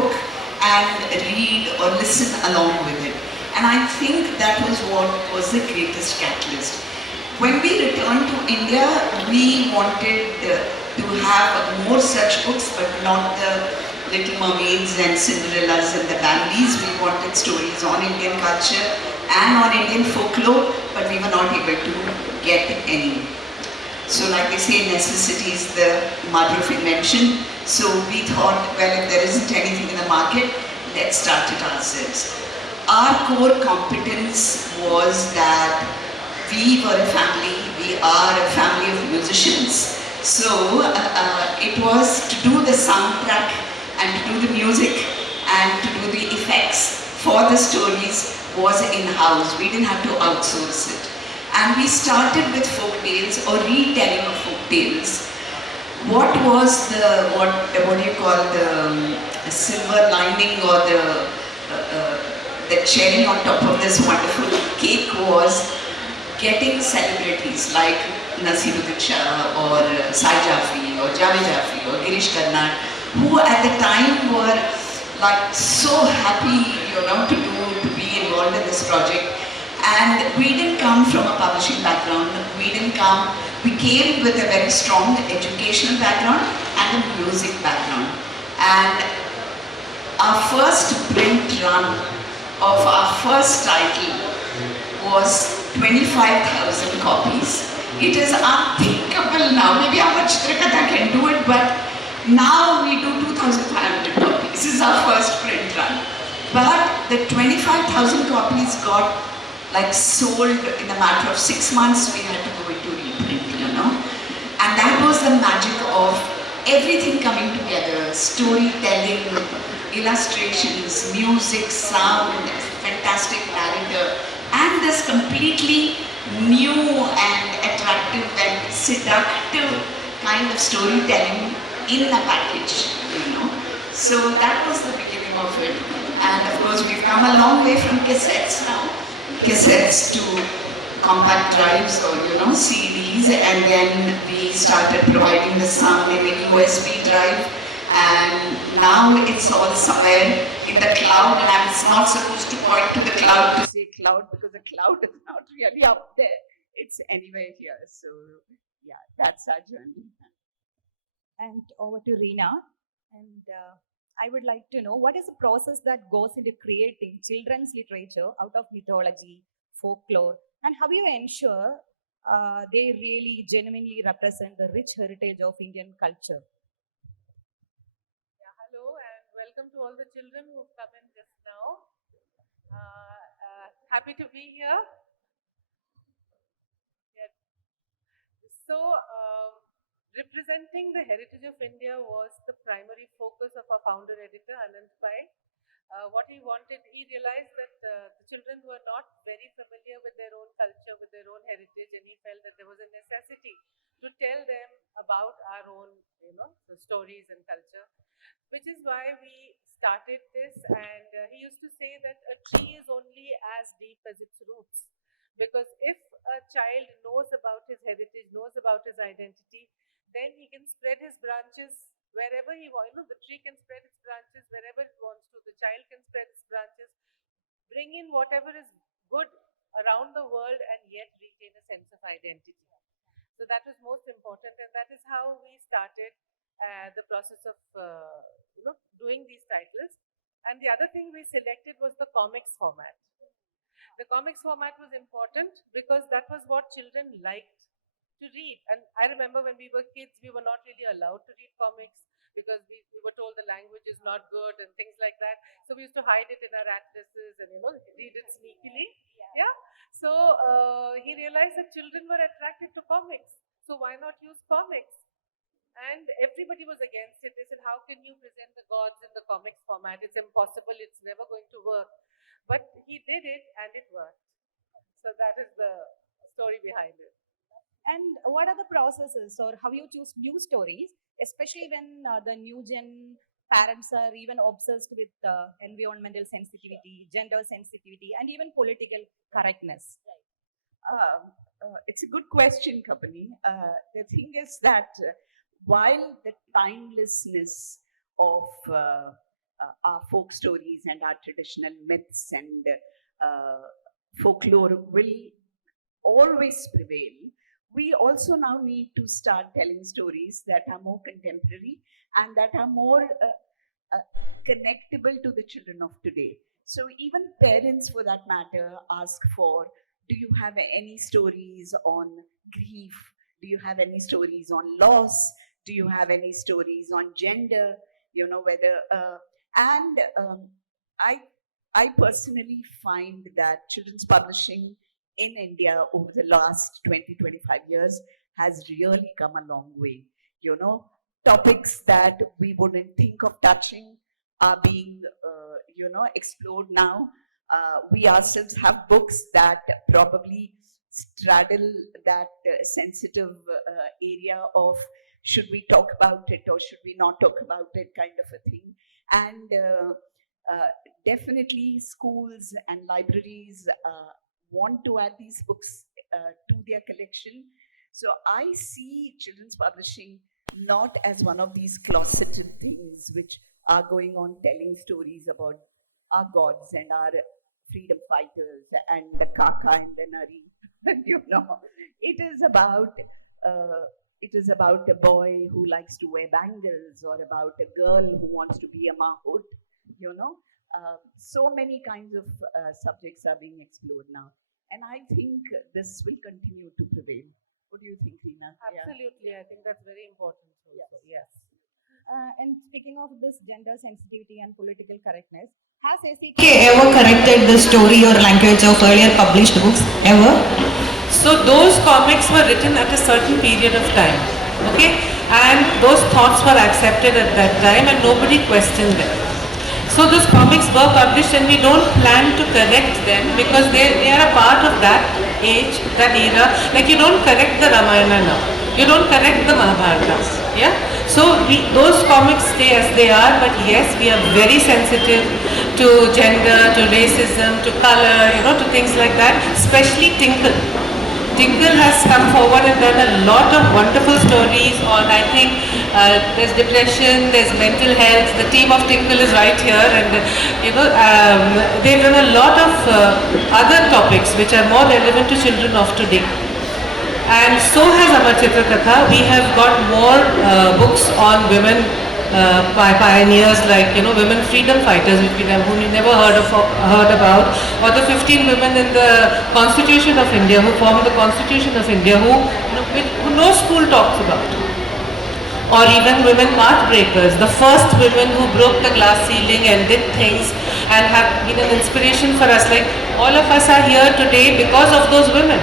book and read or listen along with it. And I think that was what was the greatest catalyst. When we returned to India, we wanted to have more such books, but not the Little Mermaids and Cinderellas and the Bambis. We wanted stories on Indian culture and on Indian folklore, but we were not able to get any. So like they say, necessity is the mother of invention. So we thought, well, if there isn't anything in the market, let's start it ourselves. Our core competence was that we were a family, we are a family of musicians. So it was to do the soundtrack and to do the music and to do the effects for the stories was in-house. We didn't have to outsource it. And we started with folk tales or retelling of folk tales. What was what do you call the silver lining or the cherry on top of this wonderful cake was getting celebrities like Nasiruddin Shah or Sai Jafri or Javed Jafri or Girish Karnad, who at the time were like so happy, to be involved in this project. And we didn't come from a publishing background. We came with a very strong educational background and a music background. And our first print run of our first title was 25,000 copies. It is unthinkable now. Maybe our Chitrakatha can do it, but now we do 2,500 copies. This is our first print run. But the 25,000 copies got sold in a matter of 6 months. We had to go into reprint, And that was the magic of everything coming together, storytelling, illustrations, music, sound, fantastic narrator, and this completely new and attractive and seductive kind of storytelling in a package, So that was the beginning of it. And of course, we've come a long way from cassettes now. Cassettes to compact drives or CDs, and then we started providing the sound in a USB drive, and now it's all somewhere in the cloud, and I'm not supposed to point to the cloud to say cloud because the cloud is not really up there, it's anywhere here. So yeah, that's our journey. And over to Reena, and I would like to know what is the process that goes into creating children's literature out of mythology, folklore, and how you ensure they really genuinely represent the rich heritage of Indian culture? Yeah, hello and welcome to all the children who've come in just now. Happy to be here. Yeah. So, representing the heritage of India was the primary focus of our founder editor, Anand Pai. What he wanted, he realized that the children were not very familiar with their own culture, with their own heritage, and he felt that there was a necessity to tell them about our own, stories and culture, which is why we started this. And he used to say that a tree is only as deep as its roots. Because if a child knows about his heritage, knows about his identity, then he can spread his branches wherever he wants. The tree can spread its branches wherever it wants to. The child can spread its branches, bring in whatever is good around the world, and yet retain a sense of identity. So that was most important, and that is how we started the process of doing these titles. And the other thing we selected was the comics format. The comics format was important because that was what children liked to read. And I remember when we were kids, we were not really allowed to read comics because we were told the language is not good and things like that. So we used to hide it in our atlases and read it sneakily. Yeah. So he realized that children were attracted to comics. So why not use comics? And everybody was against it. They said, how can you present the gods in the comics format? It's impossible. It's never going to work. But he did it and it worked. So that is the story behind it. And what are the processes or how you choose new stories, especially when the new gen parents are even obsessed with environmental sensitivity, gender sensitivity, and even political correctness? It's a good question, Kapani. The thing is that while the timelessness of our folk stories and our traditional myths and folklore will always prevail, we also now need to start telling stories that are more contemporary and that are more connectable to the children of today. So even parents, for that matter, ask for, do you have any stories on grief? Do you have any stories on loss? Do you have any stories on gender? You know, whether, and I personally find that children's publishing in India over the last 20-25 years has really come a long way. You know, topics that we wouldn't think of touching are being, explored now. We ourselves have books that probably straddle that sensitive area of should we talk about it or should we not talk about it kind of a thing. And definitely schools and libraries want to add these books to their collection. So I see children's publishing not as one of these closeted things which are going on telling stories about our gods and our freedom fighters and the Kaka and the Nari. You know, it is about a boy who likes to wear bangles or about a girl who wants to be a mahout. You know, so many kinds of subjects are being explored now, and I think this will continue to prevail. What do you think, Reena? Absolutely, I think that's very important also. Yes. And speaking of this gender sensitivity and political correctness, has SEK ever corrected the story or language of earlier published books? Ever? So those comics were written at a certain period of time, okay? And those thoughts were accepted at that time and nobody questioned them. So those comics were published and we don't plan to correct them because they are a part of that age, that era. Like you don't correct the Ramayana now. You don't correct the Mahabharata. Yeah? So those comics stay as they are, but yes, we are very sensitive to gender, to racism, to color, to things like that, especially Tinkle. Tinkle has come forward and done a lot of wonderful stories on, I think, there's depression, there's mental health. The team of Tinkle is right here and, they've done a lot of other topics which are more relevant to children of today. And so has Amar Chitra Katha. We have got more books on women pioneers like women freedom fighters whom you never heard about, or the 15 women in the Constitution of India who formed the Constitution of India who no school talks about, or even women pathbreakers, the first women who broke the glass ceiling and did things and have been an inspiration for us. Like all of us are here today because of those women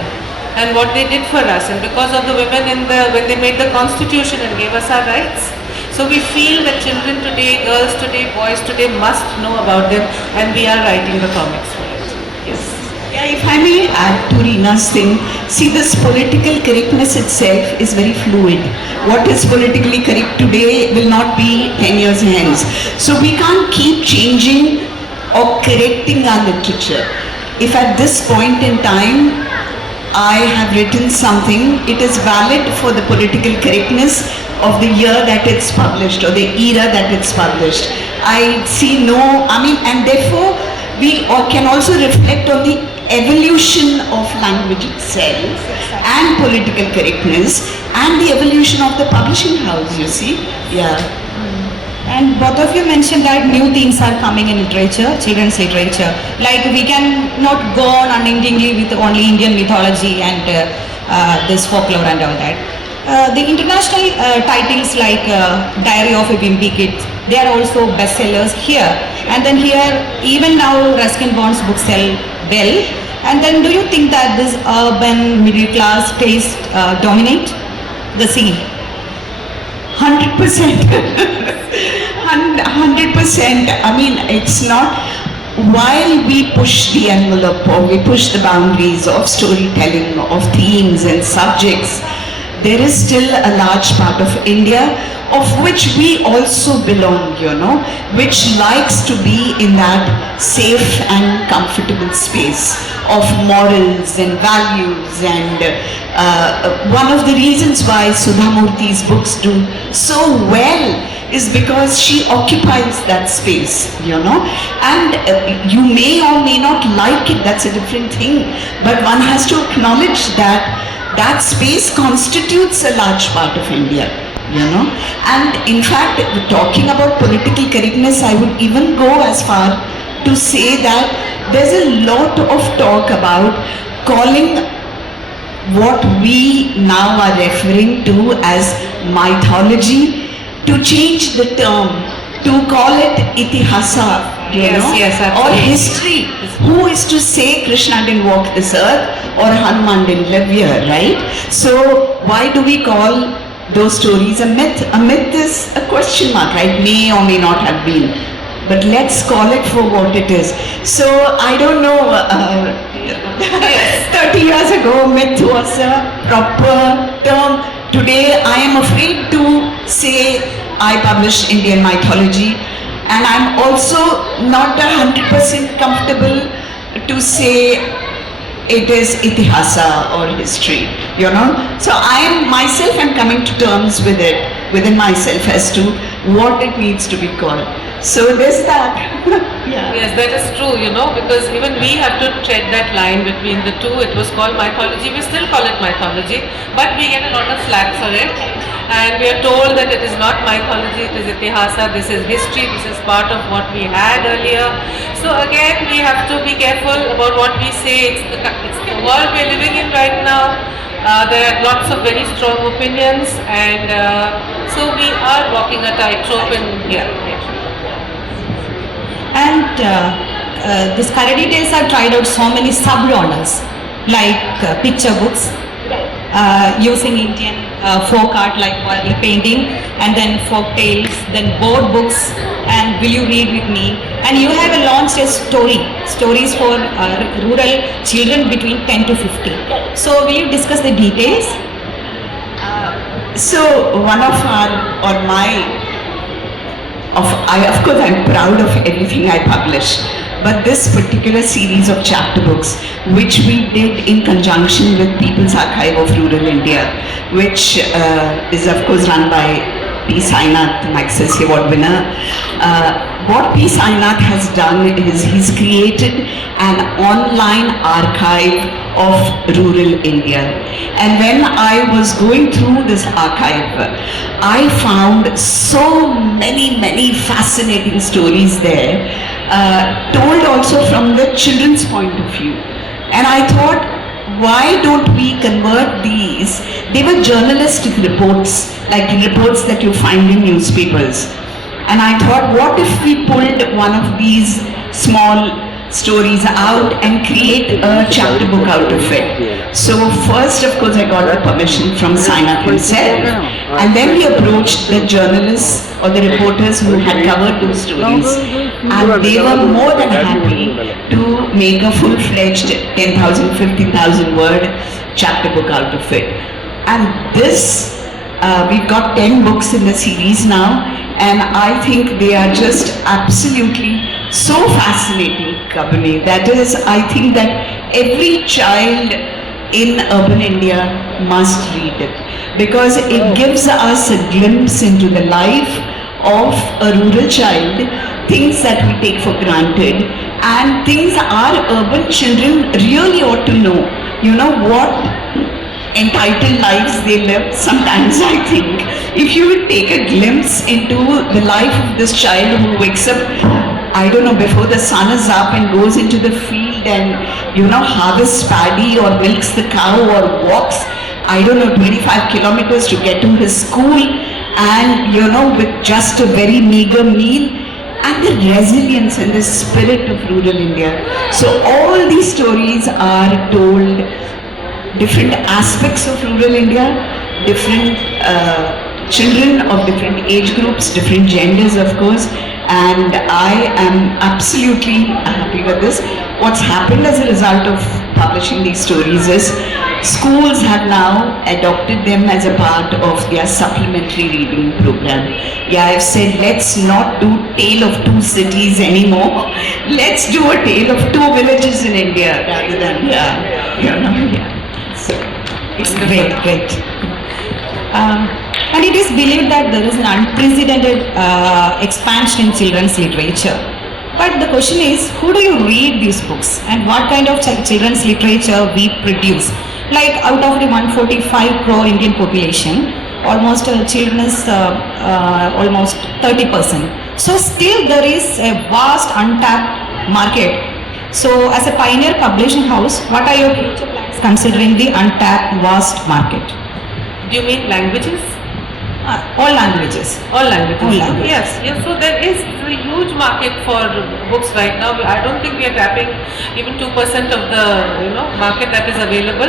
and what they did for us, and because of the women when they made the Constitution and gave us our rights. So we feel that children today, girls today, boys today must know about them, and we are writing the comics for it. Yes. Yeah, if I may add to Reena's thing, see, this political correctness itself is very fluid. What is politically correct today will not be 10 years hence. So we can't keep changing or correcting our literature. If at this point in time I have written something, it is valid for the political correctness of the year that it's published or the era that it's published. I see and therefore we can also reflect on the evolution of language itself and political correctness and the evolution of the publishing house, you see. Yeah. And both of you mentioned that new themes are coming in literature, children's literature. Like we can not go on unendingly with only Indian mythology and this folklore and all that. The international titles like Diary of a Wimpy Kid, they are also bestsellers here. And then here, even now, Ruskin Bond's books sell well. And then do you think that this urban middle class taste dominate the scene? 100%. 100%. I mean, it's not, while we push the envelope or we push the boundaries of storytelling, of themes and subjects, there is still a large part of India of which we also belong, which likes to be in that safe and comfortable space of morals and values. And one of the reasons why Sudha Murthy's books do so well is because she occupies that space, you know. And you may or may not like it, that's a different thing. But one has to acknowledge that that space constitutes a large part of India, you know. And in fact, talking about political correctness, I would even go as far to say that there's a lot of talk about calling what we now are referring to as mythology, to change the term, to call it itihasa, you Yes, know, yes, or absolutely. history. Who is to say Krishna didn't walk this earth or Hanuman didn't live here, right? So why do we call those stories a myth? A myth is a question mark, right? May or may not have been. But let's call it for what it is. So I don't know, 30 years ago myth was a proper term. Today I am afraid to say I publish Indian mythology, and I'm also not 100% comfortable to say it is itihasa or history, you know. So I am myself am coming to terms with it within myself as to what it needs to be called. So there's that. Yeah. Yes, that is true, you know, because even we have to tread that line between the two. It was called mythology, we still call it mythology, but we get a lot of slack for it. And we are told that it is not mythology, it is itihasa, this is history, this is part of what we had earlier. So again, we have to be careful about what we say. It's the world we're living in right now. There are lots of very strong opinions, and so we are walking a tightrope in here. And these Karadi Tales have tried out so many sub-genres like picture books, using Indian folk art like oil painting, and then folk tales, then board books, and Will You Read With Me? And you have launched a stories for rural children between 10 to 50. So will you discuss the details? So one of of course I'm proud of everything I publish, but this particular series of chapter books, which we did in conjunction with People's Archive of Rural India, which is of course run by P. Sainath, Maxis Award winner. What P. Sainath has done is he's created an online archive of rural India. And when I was going through this archive, I found so many fascinating stories there, told also from the children's point of view. And I thought, why don't we convert these? They were journalistic reports, like reports that you find in newspapers. And I thought, what if we pulled one of these small stories out and create a chapter book out of it? So first, of course, I got the permission from Sainath himself, and then we approached the journalists or the reporters who had covered those stories, and they were more than happy to make a full-fledged 10,000, 50,000 word chapter book out of it. And this, we've got 10 books in the series now, and I think they are just absolutely so fascinating, Kabini. That is, I think that every child in urban India must read it, because it gives us a glimpse into the life of a rural child, things that we take for granted, and things our urban children really ought to know. You know what entitled lives they live. Sometimes I think if you would take a glimpse into the life of this child who wakes up, I don't know, before the sun is up and goes into the field and, you know, harvests paddy or milks the cow or walks, I don't know, 25 kilometers to get to his school, and, you know, with just a very meager meal, and the resilience and the spirit of rural India. So all these stories are told, different aspects of rural India, different children of different age groups, different genders, of course, and I am absolutely happy with this. What's happened as a result of publishing these stories is schools have now adopted them as a part of their supplementary reading program. Yeah, I've said, let's not do Tale of Two Cities anymore. Let's do a Tale of Two Villages in India rather than, yeah. So, it's great. And it is believed that there is an unprecedented expansion in children's literature. But the question is, who do you read these books and what kind of children's literature we produce? Like out of the 145 crore Indian population, almost children is almost 30%. So still there is a vast untapped market. So as a pioneer publishing house, what are your future plans considering the untapped vast market? Do you mean languages? All languages. All languages. All languages. Yes, yes. So there is a huge market for books right now. I don't think we are tapping even 2% of the market that is available,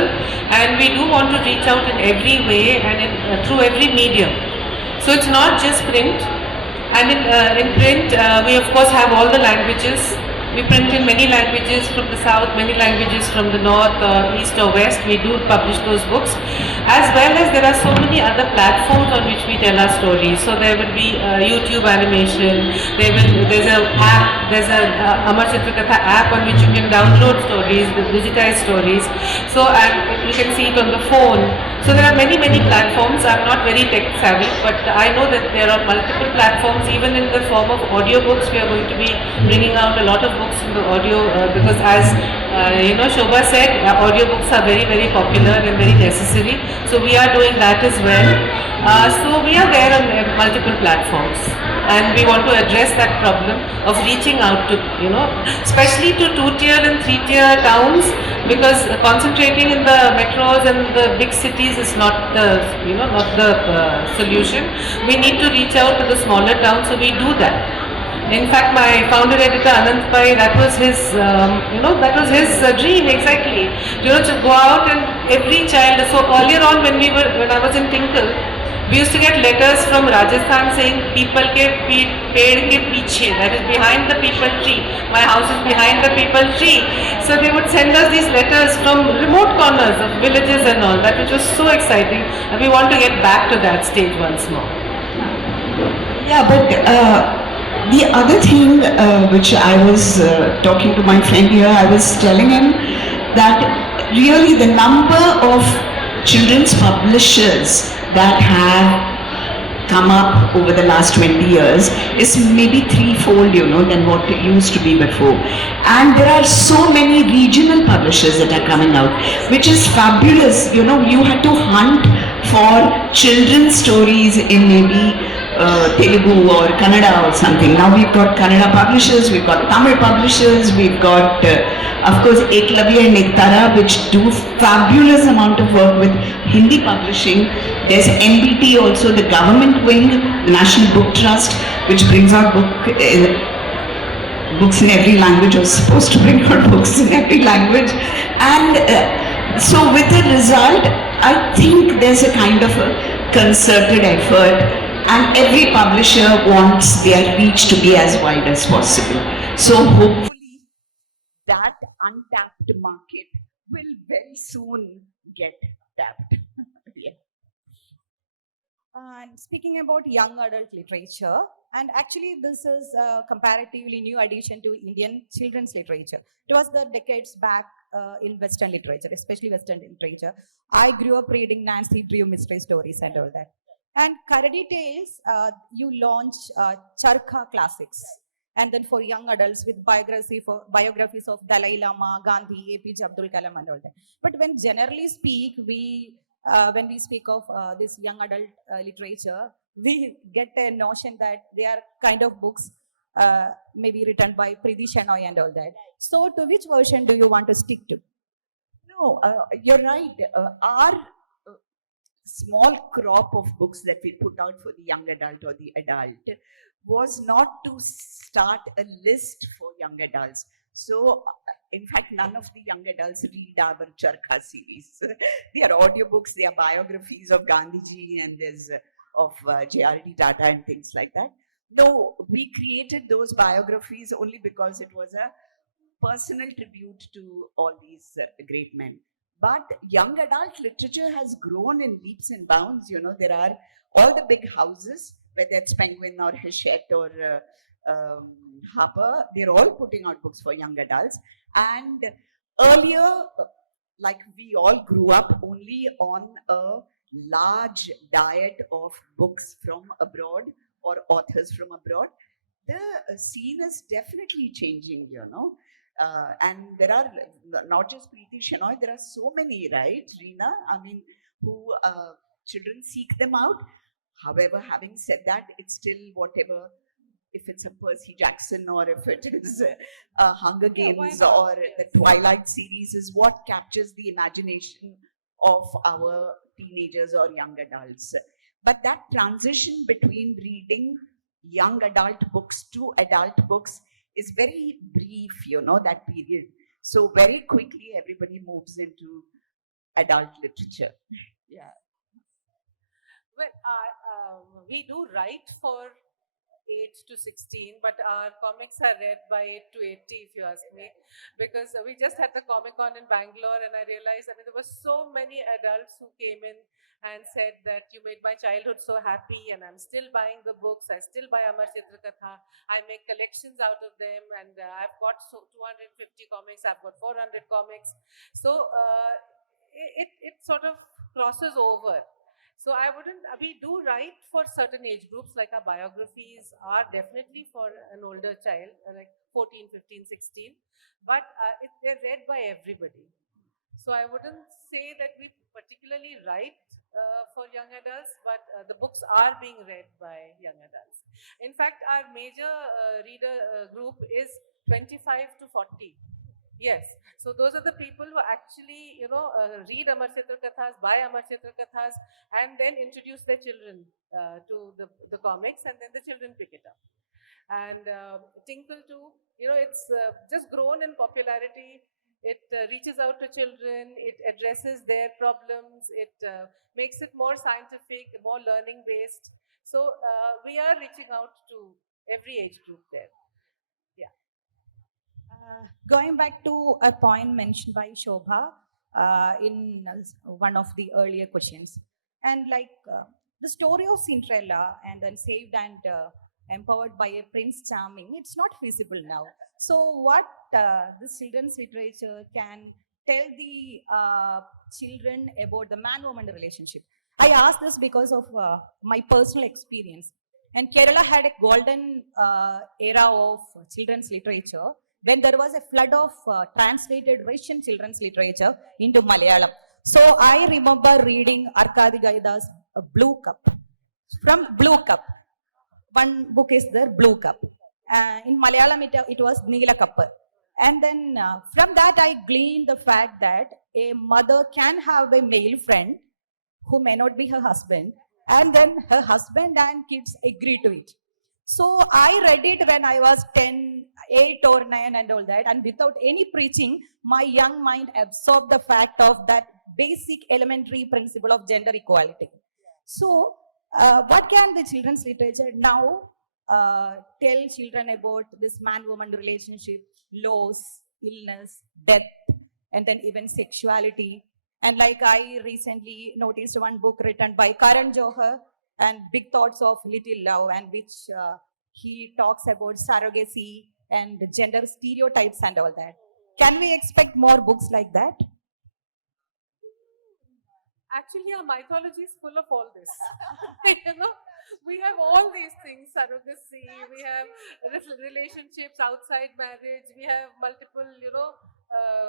and we do want to reach out in every way and through every medium. So it's not just print, and in print we of course have all the languages. We print in many languages from the south, many languages from the north, east or west. We do publish those books. As well as there are so many other platforms on which we tell our stories. So there will be YouTube animation, there's a app, there's a Amar Chitrakatha app on which you can download stories, the digitized stories. So and you can see it on the phone. So there are many platforms. I'm not very tech savvy, but I know that there are multiple platforms, even in the form of audiobooks. We are going to be bringing out a lot of books in the audio because as Shobha said, audiobooks are very popular and very necessary. So we are doing that as well. So we are there on multiple platforms, and we want to address that problem of reaching out to, especially to 2-tier and 3-tier towns, because concentrating in the metros and the big cities is not the, not the solution. We need to reach out to the smaller towns, so we do that. In fact, my founder editor Anant Pai, that was his, that was his dream exactly. To go out and every child. So earlier on, when I was in Tinkle, we used to get letters from Rajasthan saying "People ke ped ke piche," that is behind the people tree. My house is behind the people tree. So they would send us these letters from remote corners of villages and all that, which was so exciting. And we want to get back to that stage once more. Yeah, but the other thing which I was talking to my friend here, I was telling him that really the number of children's publishers that have come up over the last 20 years is maybe threefold, than what it used to be before. And there are so many regional publishers that are coming out, which is fabulous. You had to hunt for children's stories in maybe Telugu or Kannada or something. Now we've got Kannada publishers, we've got Tamil publishers, we've got of course Eklavya and Ektara, which do fabulous amount of work with Hindi publishing. There's NBT also, the government wing, the National Book Trust, which brings out books in every language, or supposed to bring out books in every language. And so with the result, I think there's a kind of a concerted effort, and every publisher wants their reach to be as wide as possible. So hopefully that untapped market will very soon get tapped. Yeah. And speaking about young adult literature, and actually this is a comparatively new addition to Indian children's literature. It was the decades back in Western literature, especially Western literature. I grew up reading Nancy Drew mystery stories and all that. And Karadi Tales, you launch Charkha Classics, and then for young adults with biographies of Dalai Lama, Gandhi, APJ Abdul Kalam and all that. But when generally speak, when we speak of this young adult literature, we get a notion that they are kind of books maybe written by Priti Shenoy and all that. So to which version do you want to stick to? No, you're right. Our small crop of books that we put out for the young adult or the adult was not to start a list for young adults. So, in fact, none of the young adults read our Charkha series. They are audiobooks, they are biographies of Gandhiji, and there's of J.R.D. Tata and things like that. No, we created those biographies only because it was a personal tribute to all these great men. But young adult literature has grown in leaps and bounds. There are all the big houses, whether it's Penguin or Hachette or Harper, they're all putting out books for young adults. And earlier, like we all grew up only on a large diet of books from abroad or authors from abroad, the scene is definitely changing, you know. And there are not just Preeti Shenoy, there are so many, right, Reena? I mean, who children seek them out. However, having said that, it's still whatever, if it's a Percy Jackson or if it is Hunger Yeah, why Games not? or Yes. the Twilight series, is what captures the imagination of our teenagers or young adults. But that transition between reading young adult books to adult books is very brief, you know, that period. So very quickly everybody moves into adult literature. Yeah. Well, we do write for 8 to 16, but our comics are read by 8 to 80, if you ask me. Because we just had the Comic Con in Bangalore, and I realized, I mean, there were so many adults who came in and said that you made my childhood so happy, and I'm still buying the books. I still buy Amar Chitrakatha. I make collections out of them, and I've got 250 comics, I've got 400 comics. So it sort of crosses over. So I wouldn't, we do write for certain age groups, like our biographies are definitely for an older child, like 14, 15, 16, but they're read by everybody. So I wouldn't say that we particularly write for young adults, but the books are being read by young adults. In fact, our major reader group is 25 to 40. Yes. So those are the people who actually, read Amar Chitra Kathas, buy Amar Chitra Kathas, and then introduce their children to the comics, and then the children pick it up. And Tinkle too, it's just grown in popularity. It reaches out to children. It addresses their problems. It makes it more scientific, more learning based. So we are reaching out to every age group there. Yeah. Going back to a point mentioned by Shobha in one of the earlier questions, and like the story of Cinderella and then saved and empowered by a Prince Charming, it's not feasible now. So, what the children's literature can tell the children about the man-woman relationship? I ask this because of my personal experience. And Kerala had a golden era of children's literature when there was a flood of translated Russian children's literature into Malayalam. So I remember reading Arkady Gaida's Blue Cup. From Blue Cup, one book is there, Blue Cup. In Malayalam, it was Neela Kappa. And then from that, I gleaned the fact that a mother can have a male friend who may not be her husband, and then her husband and kids agree to it. So I read it when I was 10, 8 or 9 and all that, and without any preaching, my young mind absorbed the fact of that basic elementary principle of gender equality. So what can the children's literature now tell children about this man-woman relationship, loss, illness, death, and then even sexuality? And like I recently noticed one book written by Karan Johar and Big Thoughts of Little Love, and which he talks about surrogacy and gender stereotypes and all that. Can we expect more books like that? Actually, our mythology is full of all this. We have all these things: surrogacy, we have relationships outside marriage, we have multiple,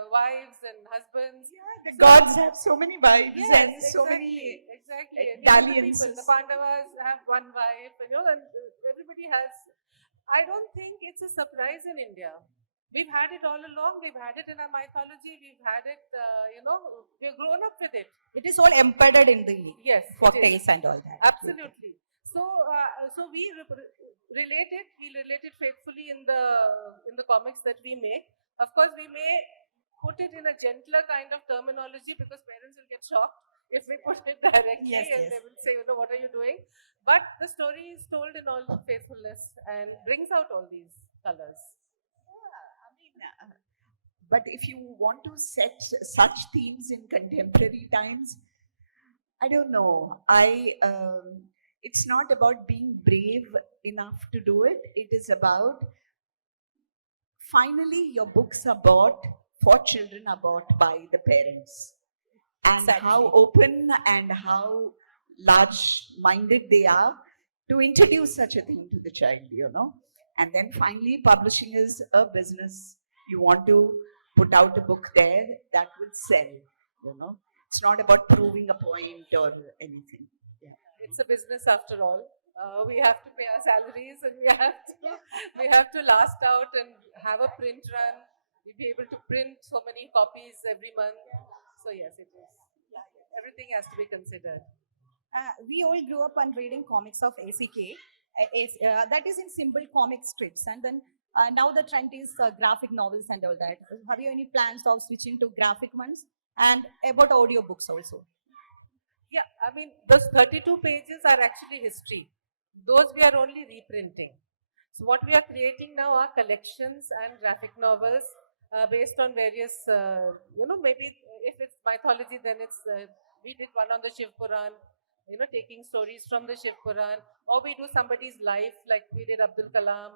wives and husbands. Yeah, the So- gods have so many wives Yes, and so many exactly. And even the dalliances. people, the Pandavas have one wife, and everybody has. I don't think it's a surprise in India. We've had it all along. We've had it in our mythology. We've had it, we've grown up with it. It is all embedded in the Yes, it folk is. tales and all that. Absolutely. So, so we relate it. We relate it faithfully in the comics that we make. Of course, we may put it in a gentler kind of terminology because parents will get shocked if we put it directly, Yes, and yes. they will say, what are you doing? But the story is told in all faithfulness and brings out all these colors. But if you want to set such themes in contemporary times, I don't know. It's not about being brave enough to do it. It is about finally your books are bought for children, are bought by the parents. and how Exactly. open and how large-minded they are to introduce such a thing to the child, And then finally, publishing is a business. You want to put out a book there that will sell, you know. It's not about proving a point or anything. Yeah. It's a business after all. We have to pay our salaries, and we have to last out and have a print run. We'll be able to print so many copies every month. So yes, it is. Everything has to be considered. We all grew up on reading comics of ACK. That is in simple comic strips, and then now the trend is graphic novels and all that. Have you any plans of switching to graphic ones and about audiobooks also? Yeah, I mean, those 32 pages are actually history. Those we are only reprinting. So, what we are creating now are collections and graphic novels based on various, maybe if it's mythology, then we did one on the Shiv Puran, taking stories from the Shiv Puran, or we do somebody's life like we did Abdul Kalam,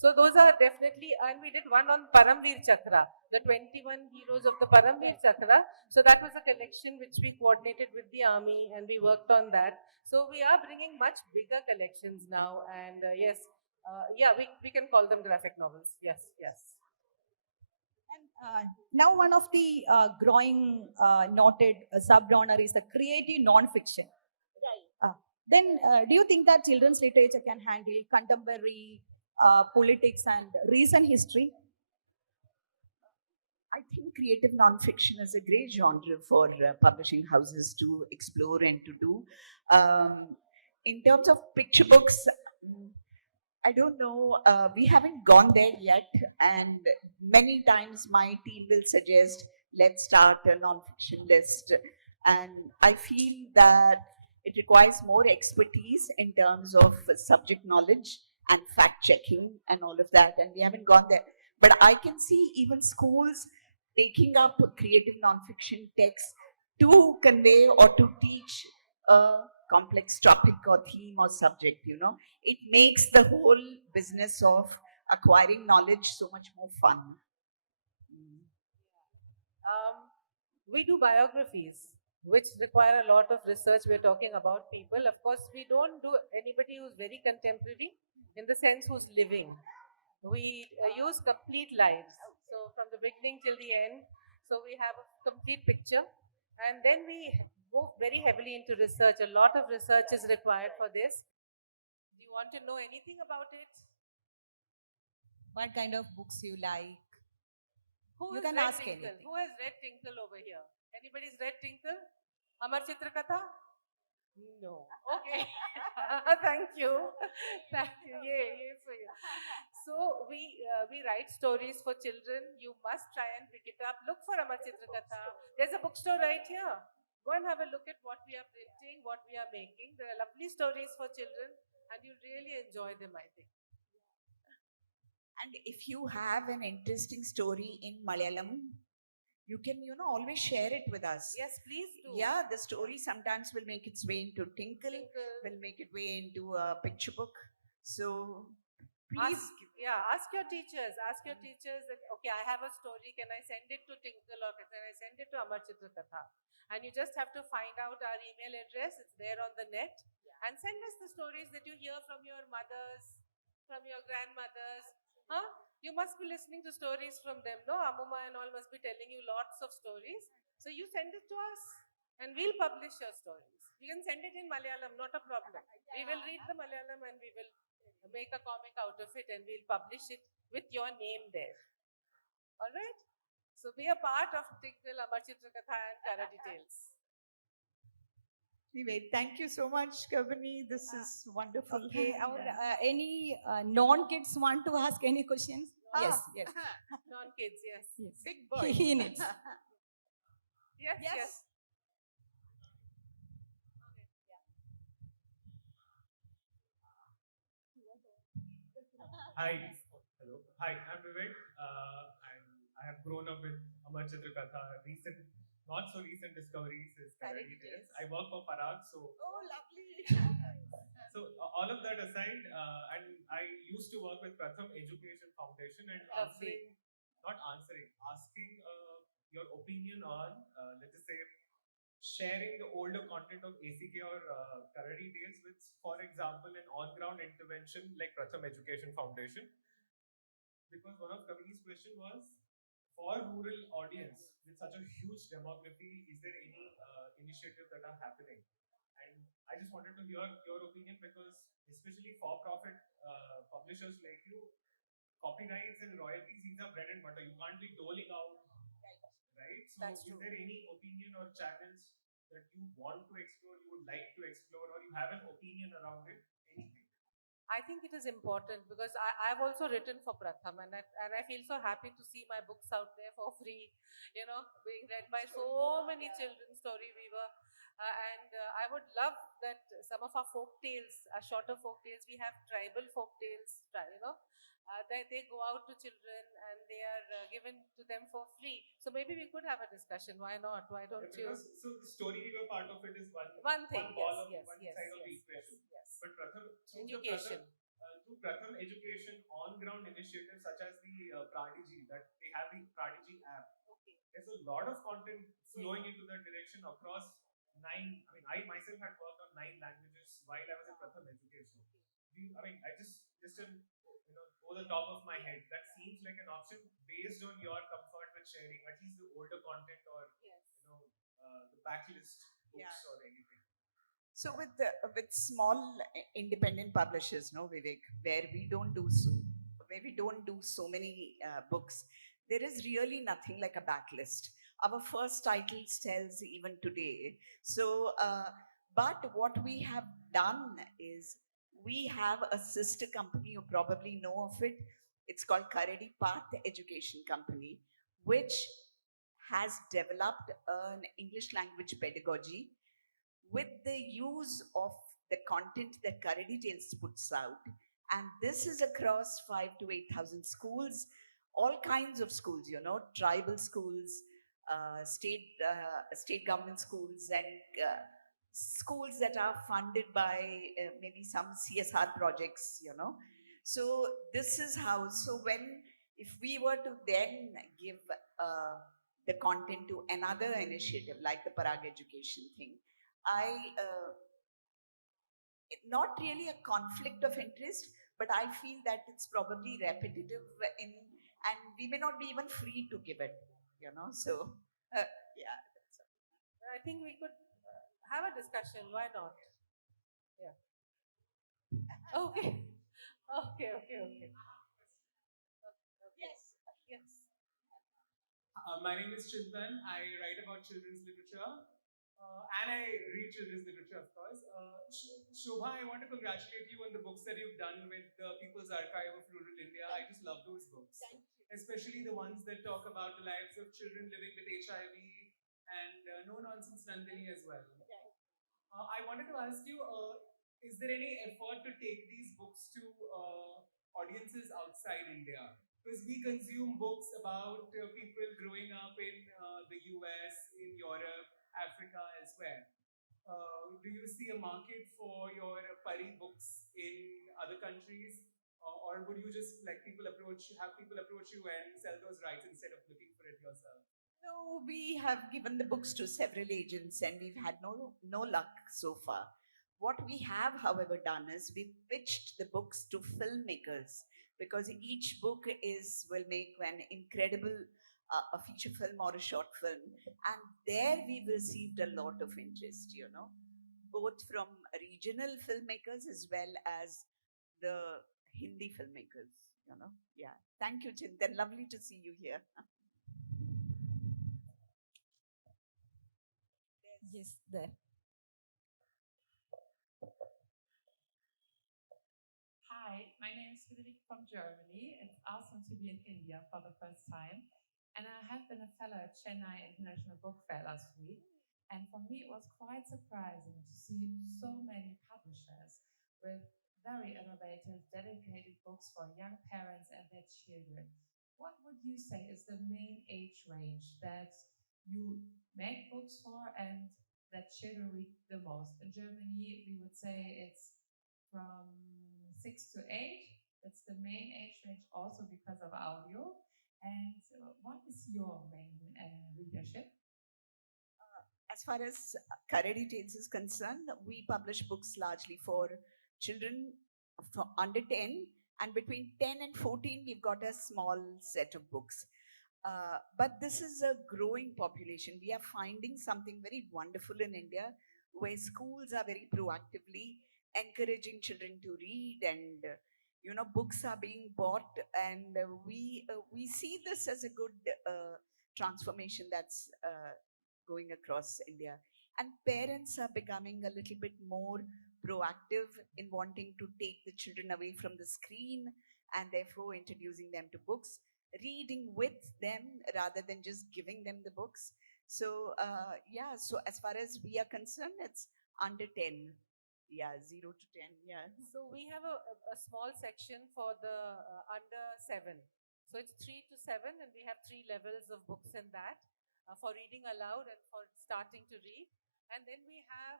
So, those are definitely, and we did one on Paramveer Chakra, the 21 heroes of the Paramveer Chakra. So that was a collection which we coordinated with the army and we worked on that. So we are bringing much bigger collections now, and yes, we can call them graphic novels. Yes, yes. And now one of the growing noted subgenre is the creative non-fiction. Then do you think that children's literature can handle contemporary politics and recent history? I think creative nonfiction is a great genre for publishing houses to explore and to do. In terms of picture books, mm, I don't know. We haven't gone there yet, and many times my team will suggest let's start a nonfiction list, and I feel that it requires more expertise in terms of subject knowledge and fact checking and all of that, and we haven't gone there. But I can see even schools taking up creative nonfiction texts to convey or to teach a complex topic or theme or subject, it makes the whole business of acquiring knowledge so much more fun. Mm. Um, we do biographies, which require a lot of research. We're talking about people. Of course, we don't do anybody who's very contemporary in the sense who's living. We use complete lives. So from the beginning till the end. So we have a complete picture. And then we go very heavily into research. A lot of research is required for this. Do you want to know anything about it? What kind of books you like? Who You has can read ask Tinkle? anything. Who has read Tinkle over here? Anybody's read Tinkle? Amar Chitrakatha? No. Okay. Thank you. Thank you. Yay for you. So we write stories for children. You must try and pick it up. Look for Amar Chitrakatha. There's a bookstore right here. Go and have a look at what we are printing, what we are making. There are lovely stories for children, and you'll really enjoy them, I think. And if you have an interesting story in Malayalam, you can, always share it with us. Yes, please do. Yeah, the story sometimes will make its way into Tinkle, Tinkle. will make it way into a picture book. So please, Ask your teachers. Ask your teachers that, okay, I have a story. Can I send it to Tinkle or can I send it to Amar Chitrakatha? And you just have to find out our email address. It's there on the net. And send us the stories that you hear from your mothers, from your grandmothers. Huh? You must be listening to stories from them, no? Amuma and all must be telling you lots of stories. So you send it to us and we'll publish your stories. We can send it in Malayalam, not a problem. We will read the Malayalam and we will make a comic out of it and we'll publish it with your name there. All right? So be a part of Tinkle, Amar Chitrakatha and Kara Details. anyway, thank you so much, Kavani. This is wonderful. Okay. Any non-kids want to ask any questions? Yes. Yes. Non-kids, yes. Yes. Big boy. He needs. Yes, yes. Hi. Hello. Hi, I'm Vivek. I have grown up with Amar Chitrakatha. Not so recent discoveries is Fairy Fairy tales. Tales. I work for Parag, so Oh, lovely. all of that aside, and I used to work with Pratham Education Foundation and Lovely. asking your opinion on, let's just say, sharing the older content of ACK or Karadi Tales with, for example, an on-ground intervention like Pratham Education Foundation? Because one of Kavini's question was, for rural audience with such a huge demography, is there any initiatives that are happening? And I just wanted to hear your opinion because, especially for-profit publishers like you, copyrights and royalties, these are bread and butter. You can't be doling out, right? So, That's is true. there any opinion or channels that you want to explore, you would like to explore, or you have an opinion around it? Anything? I think it is important because I've also written for Pratham, and I feel so happy to see my books out there for free, being read by so many children, story weaver. I would love that some of our folk tales, our shorter folk tales, we have tribal folk tales, they go out to children and they are given to them for free. So maybe we could have a discussion. Why not? Why don't you? Because so the story weaver part of it is One thing, one ball of yes, one yes, side of the yes, equation. yes. But Pratham, Education. through Pratham Education on-ground initiatives such as the Pradigi, that they have the Pradigi app. Okay. There's a lot of content flowing into that direction across nine. I mean, I myself had worked on 9 languages while I was in Pratham Education. I just in, over the top of my head, that seems like an option based on your comfort with sharing at least the older content or Yes. the backlist books Yeah. or anything. So with small independent publishers, no Vivek, where we don't do so many books, there is really nothing like a backlist. Our first titles tells even today. So, but what we have done is we have a sister company. You probably know of it. It's called Karadi Path Education Company, which has developed an English language pedagogy with the use of the content that Karadi Tales puts out. And this is across 5 to 8,000 schools, all kinds of schools, tribal schools, state government schools, and schools that are funded by maybe some CSR projects. So this is how. So if we were to then give the content to another initiative like the Parag Education thing, not really a conflict of interest, but I feel that it's probably repetitive and we may not be even free to give it. So, yeah. I think we could have a discussion. Why not? Yeah. Okay. Okay. Yes. Yes. My name is Chintan. I write about children's literature and I read children's literature, of course. Shobha, I want to congratulate you on the books that you've done with the People's Archive of Rural India. I just love those books. Thank you. Especially the ones that talk about the lives of children living with HIV and No Nonsense Nandini as well. I wanted to ask you, is there any effort to take these books to audiences outside India? Because we consume books about people growing up in the US, in Europe, Africa, elsewhere. Do you see a market for your Pari books in other countries? Or would you just have people approach you and sell those rights instead of looking for it yourself? No, we have given the books to several agents and we've had no luck so far. What we have, however, done is we've pitched the books to filmmakers because each book will make an incredible a feature film or a short film, and there we've received a lot of interest, both from regional filmmakers as well as the Hindi filmmakers. Yeah. Thank you, Chintan. Lovely to see you here. Yes, there. Hi, my name is Friederike from Germany. It's awesome to be in India for the first time. And I have been a fellow at Chennai International Book Fair last week. And for me, it was quite surprising to see so many publishers with very innovative, dedicated books for young parents and their children. What would you say is the main age range that you make books for and that children read the most? In Germany, we would say it's from 6 to 8. That's the main age range, also because of audio. And what is your main readership? As far as Karadi Tales is concerned, we publish books largely for children for under 10, and between 10 and 14, we've got a small set of books. But this is a growing population. We are finding something very wonderful in India where schools are very proactively encouraging children to read, and books are being bought, and we see this as a good transformation that's going across India. And parents are becoming a little bit more proactive in wanting to take the children away from the screen and therefore introducing them to books, reading with them rather than just giving them the books. So, yeah, so as far as we are concerned, it's under 10. Yeah, 0 to 10. Yeah. So we have a small section for the under 7. So it's 3 to 7, and we have 3 levels of books in that for reading aloud and for starting to read. And then we have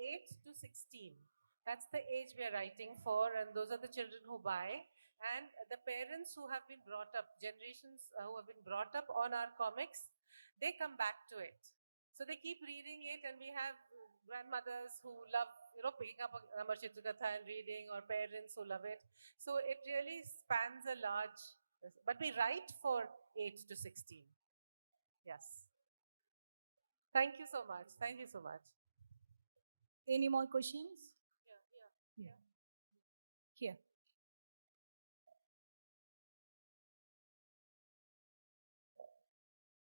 8 to 16. That's the age we are writing for, and those are the children who buy. And the parents who have been brought up, generations who have been brought up on our comics, they come back to it. So they keep reading it, and we have grandmothers who love, picking up Amar Chitragatha and reading, or parents who love it. So it really spans a large, but we write for 8 to 16. Yes. Thank you so much. Thank you so much. Any more questions? Yeah. Here.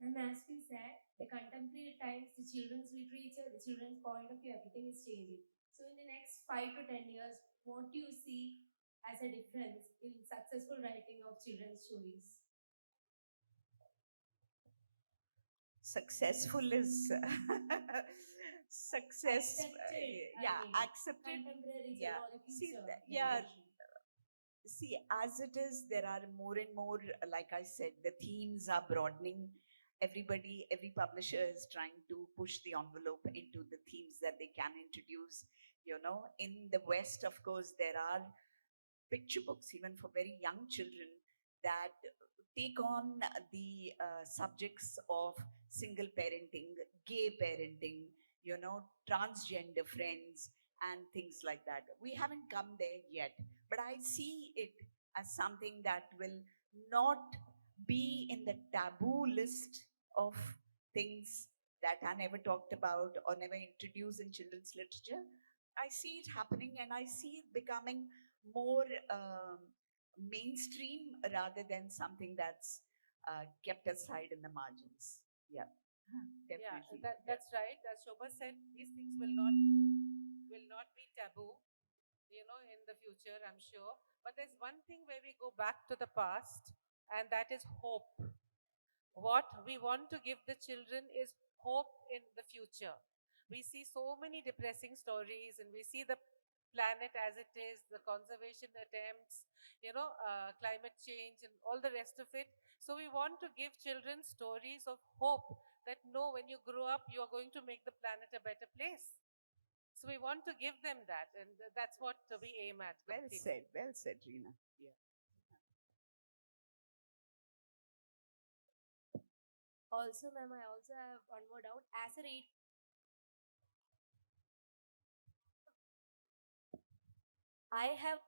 And as we said, the contemporary times, the children's literature, the children's point of view, everything is changing. So in the next 5 to 10 years, what do you see as a difference in successful writing of children's stories? Successful is success. Accepted. Contemporary Yeah. or the See, future yeah. generation. See, as it is, there are more and more, like I said, the themes are broadening. Every publisher is trying to push the envelope into the themes that they can introduce. In the West, of course, there are picture books, even for very young children, that take on the subjects of single parenting, gay parenting, transgender friends, and things like that. We haven't come there yet, but I see it as something that will not be in the taboo list of things that are never talked about or never introduced in children's literature. I see it happening, and I see it becoming more mainstream rather than something that's kept aside in the margins. Yeah, definitely. Yeah, that's right. As Shobha said, these things will not be taboo, in the future, I'm sure. But there's one thing where we go back to the past, and that is hope. What we want to give the children is hope in the future. We see so many depressing stories, and we see the planet as it is, the conservation attempts, climate change, and all the rest of it. So we want to give children stories of hope that no, when you grow up, you are going to make the planet a better place. So we want to give them that, and that's what we aim at. completely. Well said, Reena. Yeah. Also, ma'am, I also have one more doubt. As a read, I have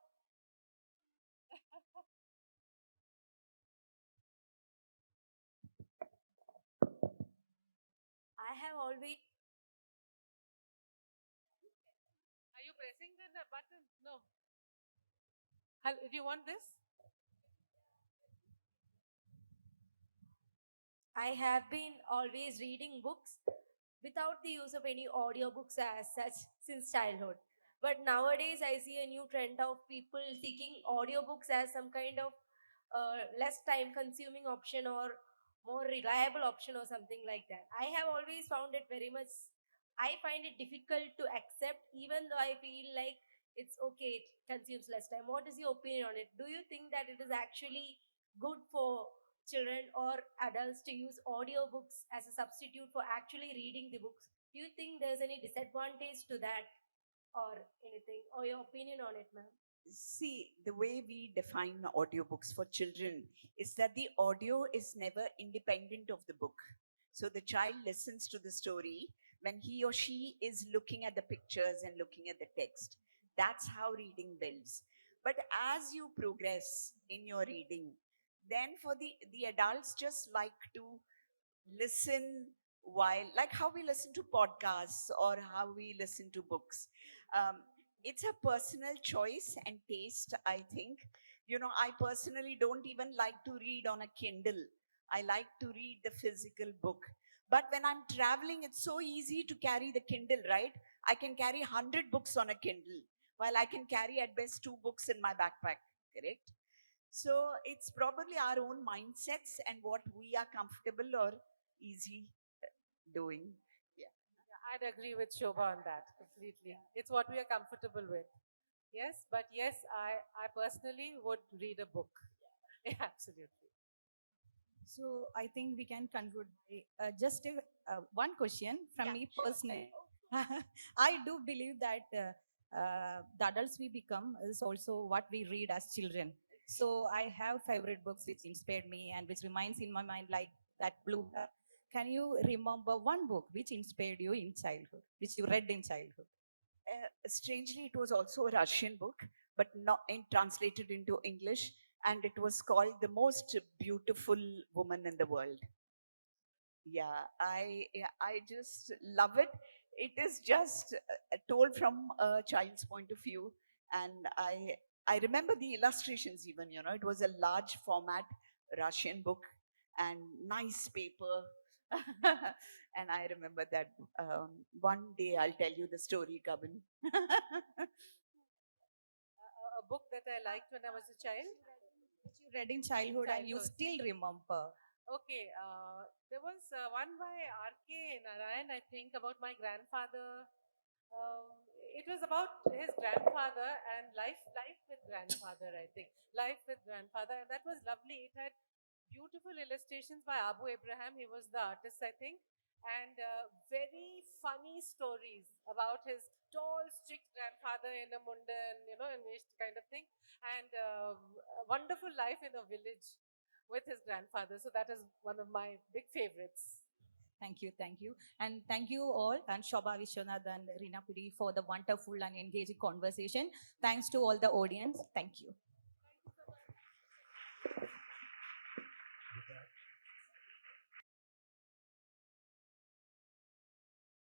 always Are you pressing the button? No. Do you want this? I have been always reading books without the use of any audiobooks as such since childhood. But nowadays, I see a new trend of people seeking audiobooks as some kind of less time consuming option or more reliable option or something like that. I have always found it very much, I find it difficult to accept, even though I feel like it's okay, it consumes less time. What is your opinion on it? Do you think that it is actually good for children or adults to use audiobooks as a substitute for actually reading the books? Do you think there's any disadvantage to that or anything? Or your opinion on it, ma'am? See, the way we define audiobooks for children is that the audio is never independent of the book. So the child listens to the story when he or she is looking at the pictures and looking at the text. That's how reading builds. But as you progress in your reading, then for the adults just like to listen while, like how we listen to podcasts or how we listen to books. Um, it's a personal choice and taste, I think. You know, I personally don't even like to read on a Kindle. I like to read the physical book. But when I'm traveling, it's so easy to carry the Kindle, right? I can carry 100 books on a Kindle, while I can carry at best 2 books in my backpack, correct? So it's probably our own mindsets and what we are comfortable or easy doing. Yeah. Yeah, I'd agree with Shobha on that completely. It's what we are comfortable with. Yes, but yes, I personally would read a book. Yeah, absolutely. So I think we can conclude by just one question from Yeah, me sure. personally. I do believe that the adults we become is also what we read as children. So I have favorite books which inspired me and which remains in my mind like that blue. Can you remember one book which inspired you in childhood, which you read in childhood? Strangely, it was also a Russian book, but not translated into English, and it was called "The Most Beautiful Woman in the World." Yeah, I just love it. It is just told from a child's point of view, and I remember the illustrations even. You know, it was a large format Russian book and nice paper. And I remember that one day I'll tell you the story, Kabin. A book that I liked when I was a child. Which you read in childhood and you Childhood. still remember? Okay, there was one by R.K. Narayan, I think, about my grandfather. Um, it was about his grandfather and life with grandfather, I think. Life with grandfather, and that was lovely. It had beautiful illustrations by Abu Abraham. He was the artist, I think, and very funny stories about his tall, strict grandfather in a mundan, in which kind of thing, and a wonderful life in a village with his grandfather. So that is one of my big favorites. Thank you, thank you. And thank you all, and Shobha Vishwanath and Reena Puri for the wonderful and engaging conversation. Thanks to all the audience. Thank you.